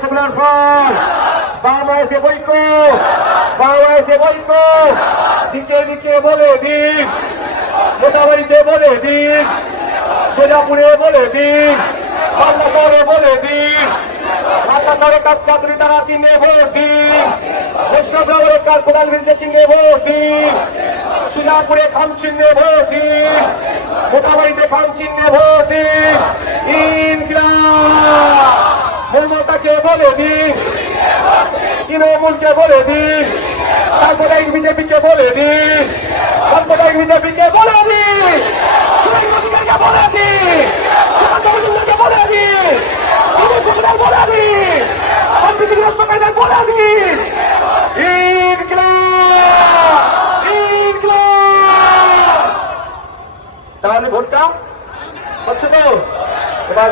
সেগুলোর ফল বাবা এসে বইকো দিকে দিকে বলে দিন, মোটাবাড়িতে বলে দিন, সোজাপুরে বলে দিন, পাল্লাচরে বলে দিন, ঢাকা কাজকাতুরি তারা চিহ্নে ভোট দিন, বৈষ্ণবনগরে কারকোদাল ব্রিজে চিহ্নে ভোট দিন, সোজাপুরে খাম চিহ্নে ভোট দিন, মোটাবাড়িতে খাম চিহ্নে ভোট দিন। ইনকিলাব মমতাকে বলে দিন, তৃণমূলকে বলে দিন, সাম্প্রদায়িক বিজেপিকে বলে দিন, সাম্প্রদায়িক বিজেপিকে বলে দিন, সুরাইকে বলে দিন, সুরাইকে বলে দিন, বলে দিন, সম্প্রীতিগ্রস্তকারীদের বলে দিন। ইনকিলাব তাহলে ভোটটা হচ্ছে তো এবার